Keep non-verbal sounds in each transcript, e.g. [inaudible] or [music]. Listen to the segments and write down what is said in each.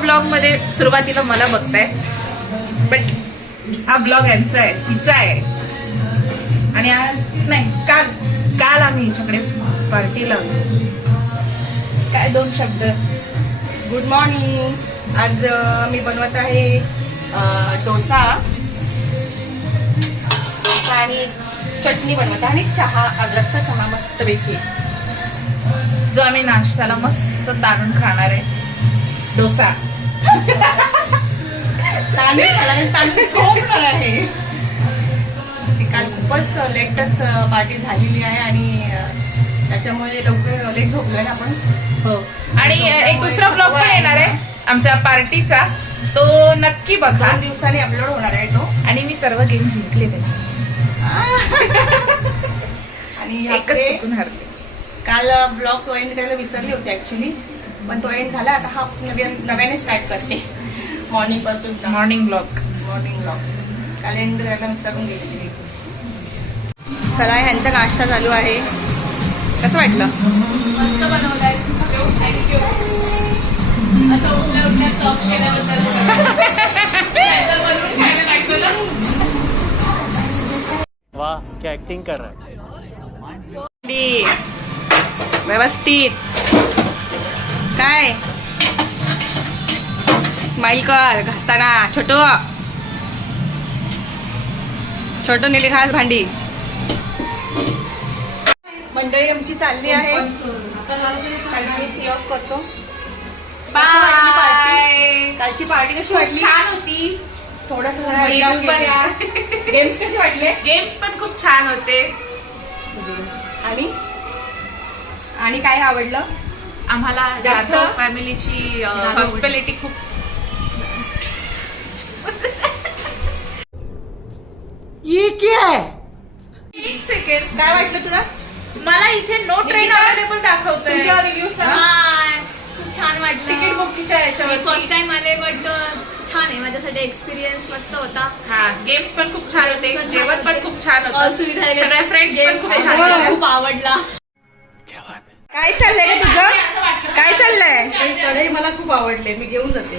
ब्लॉगमध्ये सुरुवातीला मला बघताय. बट हा ब्लॉग यांचा आहे तिचा आहे. आणि आज नाही काल काल आम्ही हिच्याकडे पार्टी लावली काय दोन शब्द? गुड मॉर्निंग आज मी बनवत आहे डोसा आणि चटणी बनवत आहे आणि चहा अद्रकचा चहा मस्त पैकी. जो आम्ही नाश्त्याला मस्त ताणून खाणार आहे. डोसा. तांदूळ खाला तांदूळ झोपणार आहे. काल खूपच लेटच पार्टी झालेली आहे आणि त्याच्यामुळे लवकर लेट झोपलोय ना आपण. हो. आणि एक दुसरा ब्लॉग पण येणार आहे. आमच्या पार्टीचा. तो नक्की बघा. दिवसांनी अपलोड होणार आहे तो. आणि मी सर्व गेम जिंकले त्याचे. [laughs] आणि एकच हरले. काल ब्लॉग तो एंड करायला विसरली होती ऍक्च्युली पण तो एंड झाला आता हा नव्यान नव्याने स्टार्ट करते. मॉर्निंग पासूनचा. मॉर्निंग ब्लॉग मॉर्निंग ब्लॉग काल एंड करायला विसरून गेली चला ह्यांचा नाश्ता चालू आहे. कसं वाटलं? मस्त बनवलाय. थँक्यू असं उठल्या उठल्या सर्व केल्याबद्दल वाह क्या एक्टिंग कर रहा है. व्यवस्थित. काय? स्माइल कर घासताना. छोट. छोट नीट घास भांडी. मंडळी आमची चालली आहे. ऑफ करतो? कालची पार्टी कशी वाटली? छान होती. थोडस गेम्स कसे वाटले? गेम्स पण खूप छान होते. आणि? आणि काय आवडलं? आम्हाला जास्त? जाधव फॅमिलीची हॉस्पिटॅलिटी खूप एक सेकंड काय वाटलं तुला? मला इथे नो ट्रेन अवेलेबल दाखवतोय. तुझ्या रिव्ह्यू हाय. खूप छान तिकीट वाटलं बुकिंगच्या मी याच्यावर फर्स्ट टाइम आले बट छान आहे. माझ्यासाठी एक्सपिरियन्स मस्त होता. हा गेम्स पण खूप छान होते. जेवण पण. खूप छान होतं. सुविधा सगळ्या फ्रेंड्स पण खूप छान. होत्या. खूप आवडला. काय चाललंय का तुझं? काय चाललंय? कढई मला खूप आवडले. मी घेऊन जाते.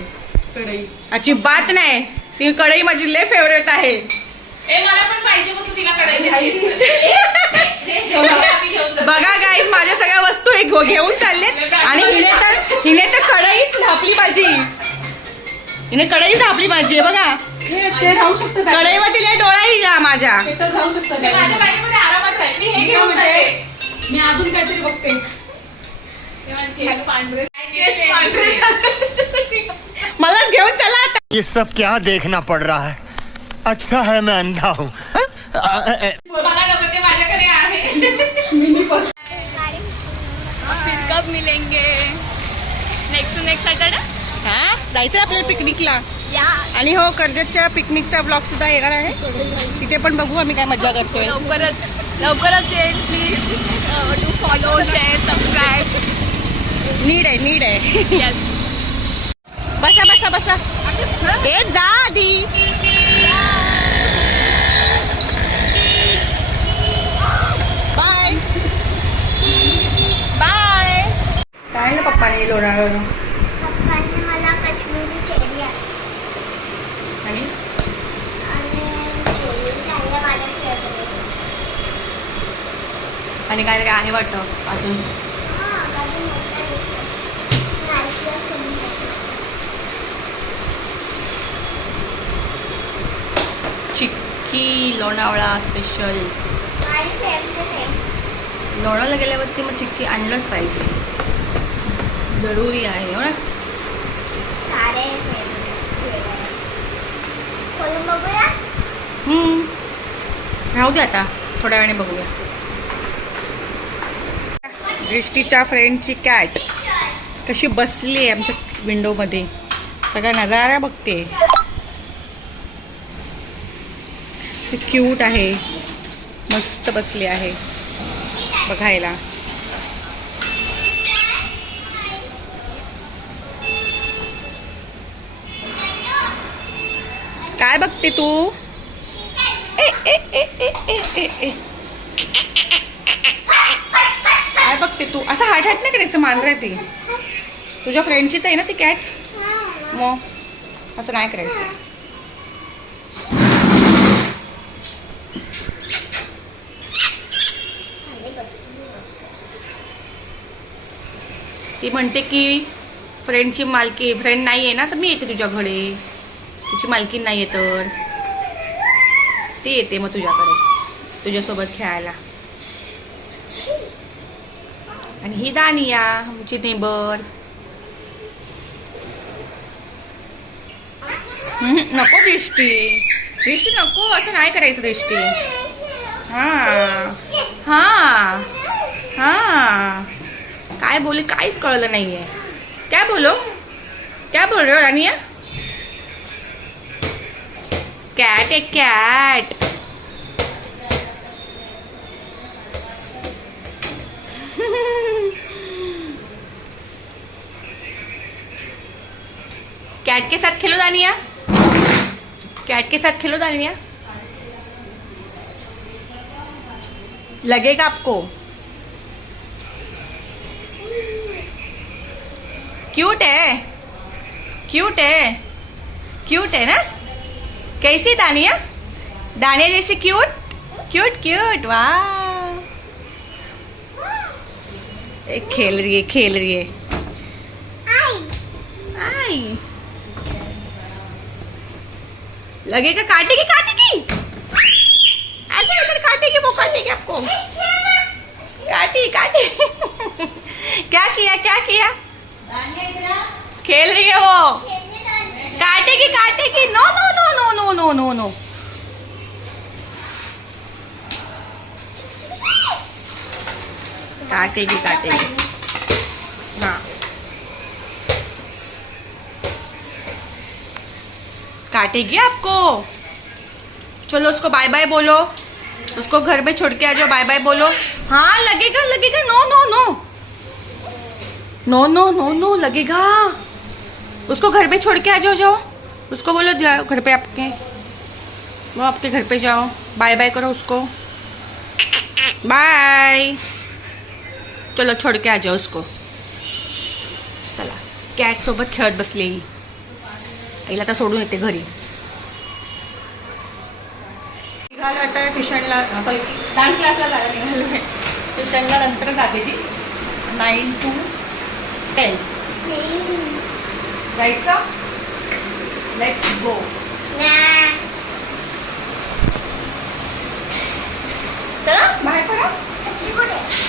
कढई. अजिबात नाही. ती कढई माझी लय फेवरेट आहे. ए मला पण पाहिजे मग तू तिला कडे देतेस. बघा गाईज माझ्या सगळ्या वस्तू हे घो- घेऊन चालले आणि हिने तर हिने तर कढईच झापली माझी. हिने कढई झापली माझी हे बघा. ते राहू शकतं का? कढईवर तिला डोळा हिला माझ्या. ते तर राहू शकतं ते का माझ्या बॅगेमध्ये आरामात राहील. मी हे घेऊन जाते. मी अजून काहीतरी बघते. मलाच घेऊन चला आता. ये सब क्या देखना पड़ रहा है। अच्छा है मैं अंधा हूँ। मला नको ते माझ्याकडे आहे. फिर कब मिलेंगे? नेक्स्ट टू नेक्स्ट सॅटर्डे हा? जायचं आपल्याला पिकनिकला. या. आणि हो कर्जतच्या पिकनिकचा ब्लॉग सुद्धा येणार आहे. तिथे पण बघू आम्ही काय मजा करतोय. लवकरच लवकरच येईल please to follow share subscribe need आहे नीड आहे. येस बसा बसा बसा. ए जा आधी. बाय बाय काय ना पप्पाने लोणावळा पप्पाने मला काश्मीरी चेरी आहे आणि? आणि चेरी आहे माझ्या फेवरेट आणि काय काय आहे वाटतं अजून? चिक्की लोणावळा स्पेशल लोणावळा गेल्यावरती मग चिक्की आणलंच पाहिजे. जरुरी आहे हो ना? राहू दे आता थोड्या वेळाने बघूया. दृष्टीच्या फ्रेंडची कॅट कशी बसली आहे आमच्या विंडोमध्ये सगळा नजारा बघते. क्यूट आहे. मस्त बसली आहे. बघायला. काय बघते तू? काय बघते तू? असं हाट हाट नाही करायचं मांजर आहे ती. तुझ्या फ्रेंडचीच आहे ना ती कॅट मग असं नाही करायचं. ती म्हणते की फ्रेंडची मालकी फ्रेंड नाही आहे ना तर मी येते तुझ्याकडे तुझी मालकी नाही आहे तर. ती येते मग तुझ्याकडे तुझ्यासोबत खेळायला. आणि ही दानिया आमची नेबर. नको दृष्टी दृष्टी नको असं नाही करायचं दृष्टी काय बोले काहीच कळलं नाहीये काय बोलो? क्या बोल रहे हो, रानिया? कैट आहे कॅट कैट के साथ खेलो दानिया कैट के साथ खेलो दानिया लगेगा आपको। क्यूट है. क्यूट है. क्यूट है ना? कैसी दानिया? दानिया जैसी क्यूट क्यूट क्यूट वाह खेल रही है खेल रही है. आई. लगेगा काटेगी काटेगी आगे इधर काटेगी वो काटेगी आपको. काटी काटी. [laughs] क्या किया क्या किया? खेल रही है वो। काटेगी काटेगी। No no no no no no no no. काटेगी काटेगी। हाँ। काटेगी आपको। चलो उसको बाय बाय बोलो। उसको घर में छोड़ के आ जाओ, बाय बाय बोलो। हाँ लगेगा लगेगा। No no no. No no no no लगेगा। उसको घर पे छोड़ के आ जाओ जाओ। उसको बोलो जाओ घर पे आपके। वो आपके घर पे जाओ। बाय बाय करो उसको। बाय चलो छोड़ के आ जाओ उसको। चला। कॅट सोबत खेळत बसलेली आईला आता सोडून येते घरी। निघालो आता ट्युशनला सॉरी डान्स क्लासला जायला निघालो आहे ट्युशनला नंतर जाते ती. नाईन टू टेन जायचं लेट्स गो चला. बाहेर पडा.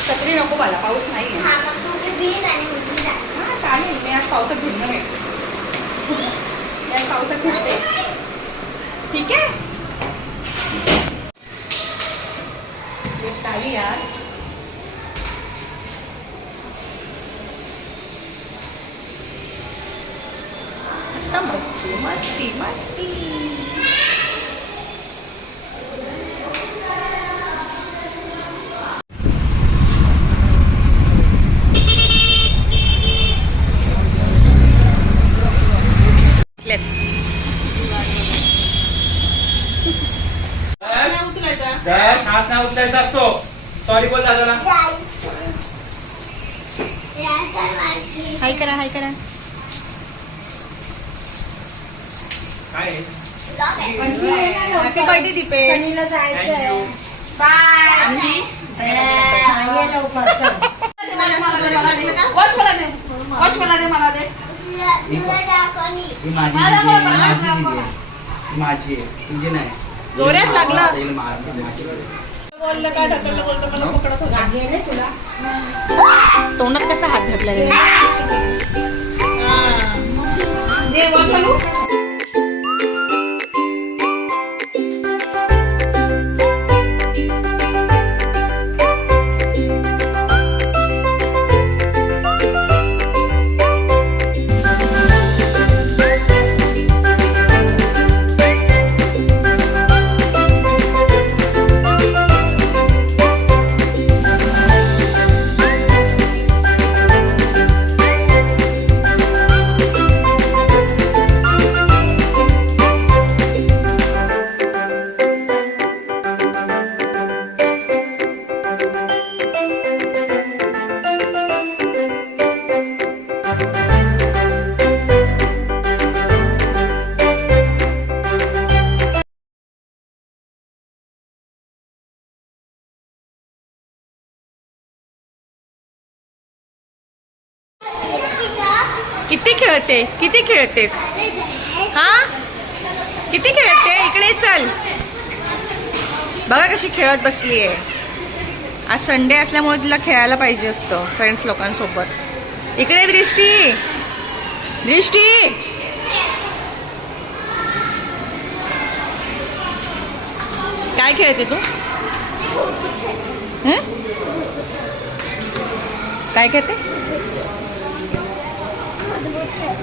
छत्री नको मला पाऊस नाही हा चालेल. मी आज पावसात भिजणार आहे. मी आज पावसात भिजते. ठीक आहे? आली यार. मस्ती मस्ती. डॅश हात नाही उचलायचा असतो सॉरी बोल दादाला हाय करा हाय करा काय आहे? Happy birthday Deepesh thank you watch मला दे. वॉच मला दे मला दे. ही माझी दीदी आहे, माझी दीदी आहे. ही माझी आहे. तुझी नाही. जोरात लागला. माझी आहे. बोललं का? ढकललं बोलतो मला पकडत होता. तोंडात कसा हात घातला रे खेळते? किती खेळतेस? हा? किती खेळते? इकडे चल. बघा कशी खेळत बसली आहे आज संडे असल्यामुळे तिला खेळायला पाहिजे असतं फ्रेंड्स लोकांसोबत. इकडे दृष्टी. दृष्टी. काय खेळते तू? काय खेळते?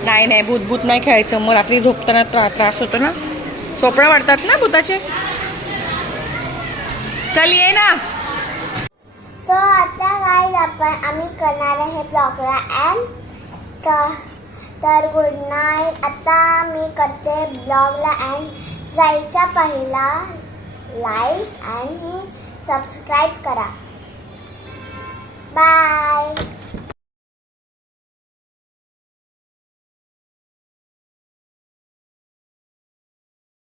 नाही नाही भूत भूत नाही खेळायचं. मग रात्री झोपताना त्रास होतो ना. स्वप्न वाढतात ना भूताचे. चल ये ना. सो आता काय आपण आम्ही करणार आहे ब्लॉगला अँड तर गुड नाईट आता मी करते ब्लॉगला अँड जायच्या पहिला लाईक आणि सबस्क्राईब करा. बाय